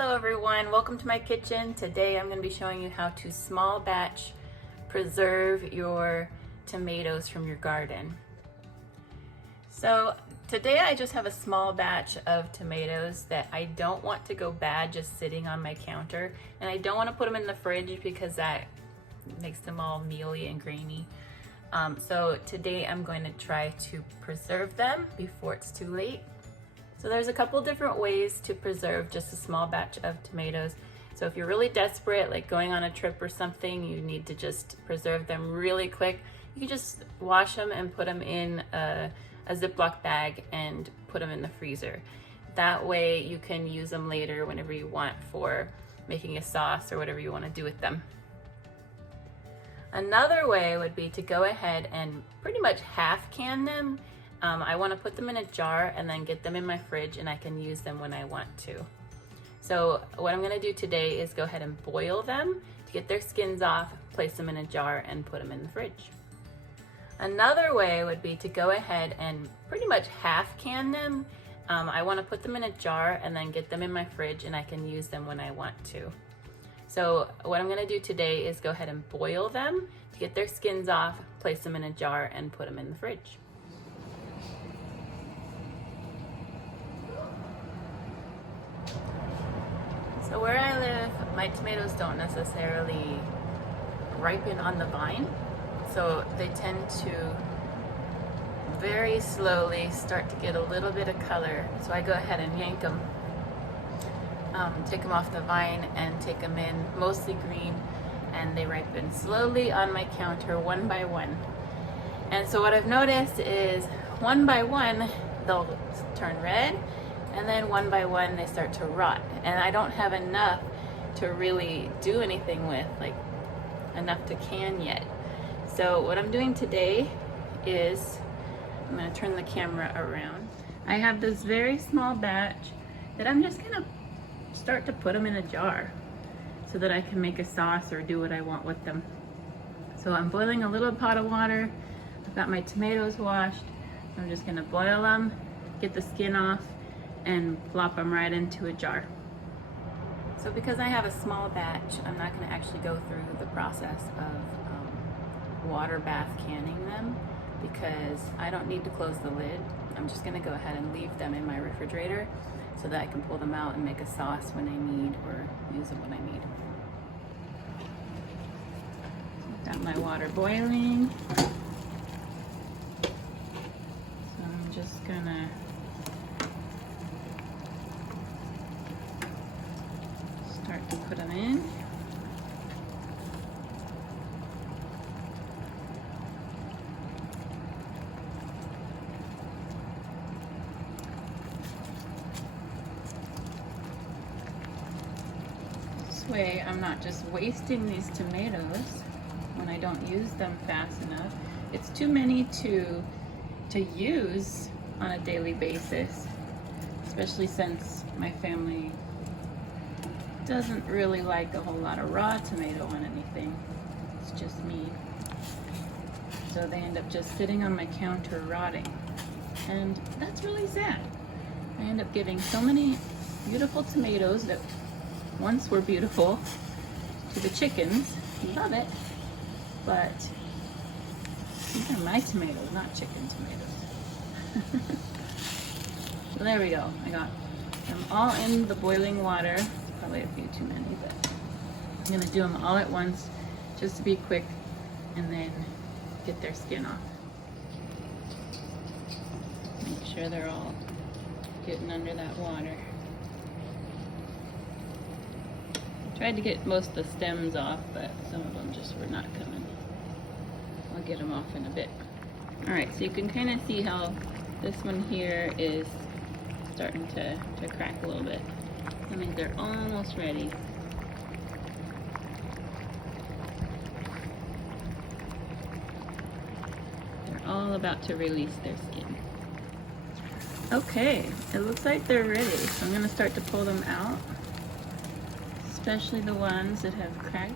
Hello everyone, welcome to my kitchen. Today I'm going to be showing you how to small batch preserve your tomatoes from your garden. So today I just have a small batch of tomatoes that I don't want to go bad just sitting on my counter, and I don't want to put them in the fridge because that makes them all mealy and grainy. So today I'm going to try to preserve them before it's too late. So there's a couple different ways to preserve just a small batch of tomatoes. So if you're really desperate, like going on a trip or something, you need to just preserve them really quick. You can just wash them and put them in a Ziploc bag and put them in the freezer. That way you can use them later whenever you want for making a sauce or whatever you want to do with them. Another way would be to go ahead and pretty much half can them. I want to put them in a jar and then get them in my fridge, and I can use them when I want to. So what I'm going to do today is go ahead and boil them to get their skins off, place them in a jar, and put them in the fridge. Another way would be to go ahead and pretty much half can them. I want to put them in a jar and then get them in my fridge, and I can use them when I want to. So what I'm going to do today is go ahead and boil them to get their skins off, place them in a jar, and put them in the fridge. So where I live, my tomatoes don't necessarily ripen on the vine, so they tend to very slowly start to get a little bit of color. So I go ahead and yank them, take them off the vine and take them in, mostly green, and they ripen slowly on my counter one by one. And so what I've noticed is one by one, they'll turn red, and then one by one they start to rot, and I don't have enough to really do anything with, like enough to can yet. So what I'm doing today is I'm going to turn the camera around. I have this very small batch that I'm just going to start to put them in a jar so that I can make a sauce or do what I want with them. So I'm boiling a little pot of water. I've got my tomatoes washed. I'm just going to boil them, get the skin off, and plop them right into a jar. So because I have a small batch, I'm not going to actually go through the process of water bath canning them because I don't need to close the lid. I'm just going to go ahead and leave them in my refrigerator so that I can pull them out and make a sauce when I need, or use them when I need. Got my water boiling. So I'm just gonna start to put them in. This way I'm not just wasting these tomatoes when I don't use them fast enough. It's too many to use on a daily basis, especially since my family doesn't really like a whole lot of raw tomato on anything. It's just me. So they end up just sitting on my counter rotting. And that's really sad. I end up getting so many beautiful tomatoes that once were beautiful to the chickens. Love it. But these are my tomatoes, not chicken tomatoes. So there we go. I got them all in the boiling water. Probably a few too many, but I'm gonna do them all at once just to be quick and then get their skin off. Make sure they're all getting under that water. I tried to get most of the stems off, but some of them just were not coming. I'll get them off in a bit. All right, so you can kind of see how this one here is starting to crack a little bit. I mean, they're almost ready. They're all about to release their skin. Okay, it looks like they're ready. So I'm gonna start to pull them out, especially the ones that have cracked.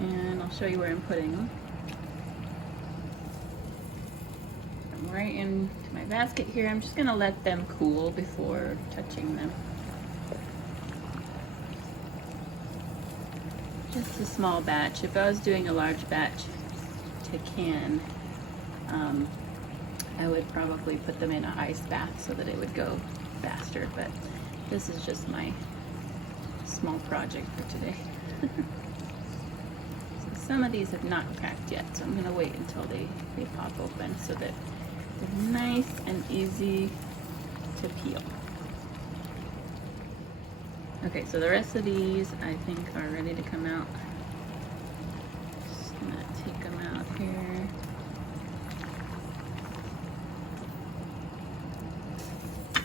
And I'll show you where I'm putting them. I'm right into my basket here. I'm just gonna let them cool before touching them. Just a small batch. If I was doing a large batch to can, I would probably put them in an ice bath so that it would go faster, but this is just my small project for today. So some of these have not cracked yet, so I'm gonna wait until they pop open so that they're nice and easy to peel. Okay, so the rest of these I think are ready to come out. Just gonna take them out here.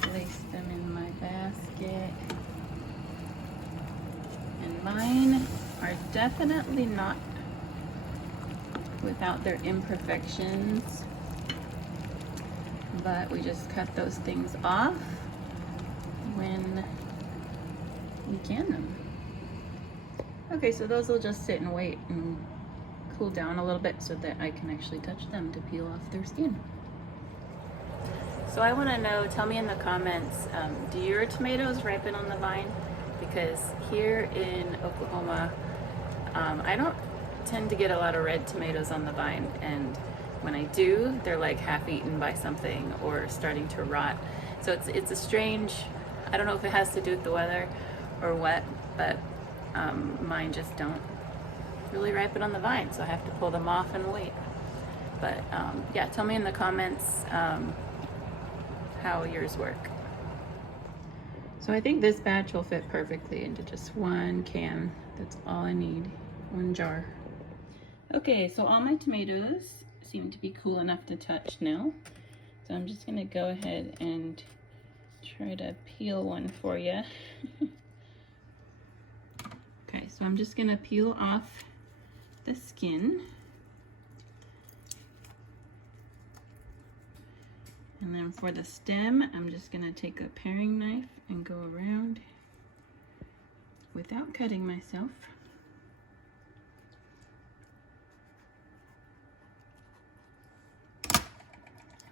Place them in my basket. And mine are definitely not without their imperfections, but we just cut those things off when we can them. Okay, so those will just sit and wait and cool down a little bit so that I can actually touch them to peel off their skin. So I want to know, tell me in the comments, do your tomatoes ripen on the vine? Because here in Oklahoma, I don't tend to get a lot of red tomatoes on the vine, and when I do, they're like half eaten by something or starting to rot. So it's a strange, I don't know if it has to do with the weather or what, but mine just don't really ripen on the vine, so I have to pull them off and wait. But yeah, tell me in the comments how yours work. So I think this batch will fit perfectly into just one can. That's all I need, one jar. Okay, so all my tomatoes seem to be cool enough to touch now. So I'm just gonna go ahead and try to peel one for you. Okay, so I'm just gonna peel off the skin. And then for the stem, I'm just gonna take a paring knife and go around without cutting myself.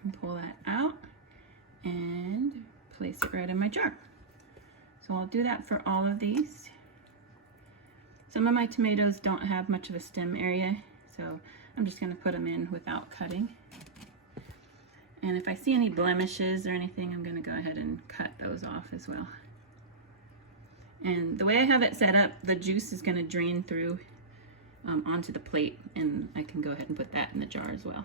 And pull that out and place it right in my jar. So I'll do that for all of these. Some of my tomatoes don't have much of a stem area, so I'm just gonna put them in without cutting. And if I see any blemishes or anything, I'm gonna go ahead and cut those off as well. And the way I have it set up, the juice is gonna drain through onto the plate, and I can go ahead and put that in the jar as well.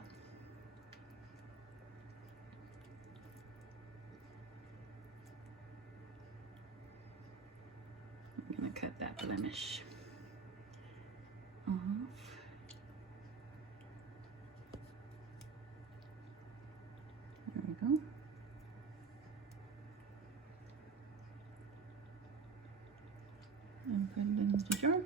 I'm gonna cut that blemish off. There we go. And put it in the jar.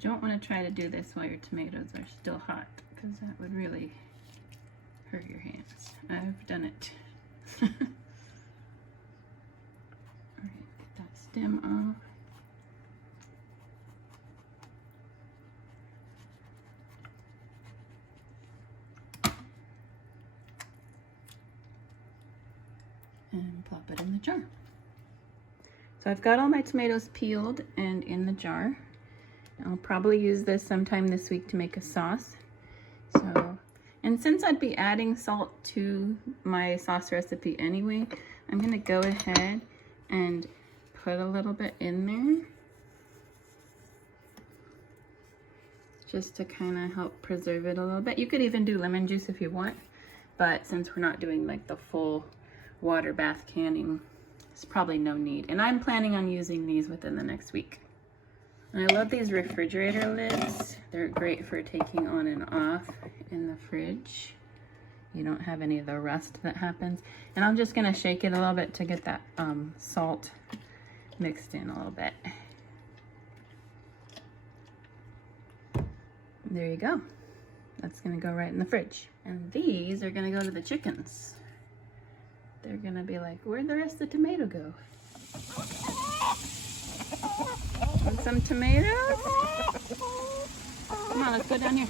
You don't want to try to do this while your tomatoes are still hot, because that would really hurt your hands. I've done it. All right, get that stem off. And plop it in the jar. So I've got all my tomatoes peeled and in the jar. I'll probably use this sometime this week to make a sauce. So, and since I'd be adding salt to my sauce recipe anyway, I'm gonna go ahead and put a little bit in there just to kind of help preserve it a little bit. You could even do lemon juice if you want, but since we're not doing like the full water bath canning, there's probably no need. And I'm planning on using these within the next week. And I love these refrigerator lids. They're great for taking on and off in the fridge. You don't have any of the rust that happens. And I'm just gonna shake it a little bit to get that salt mixed in a little bit. There you go. That's gonna go right in the fridge. And these are gonna go to the chickens. They're gonna be like, where'd the rest of the tomato go? Want some tomatoes? Come on, let's go down here.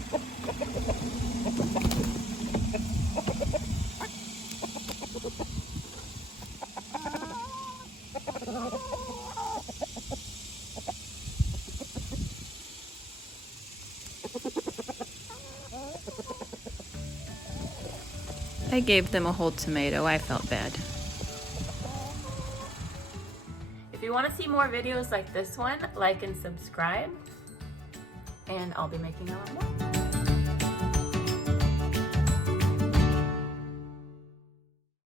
I gave them a whole tomato. I felt bad. If you want to see more videos like this one, like and subscribe, and I'll be making a lot more.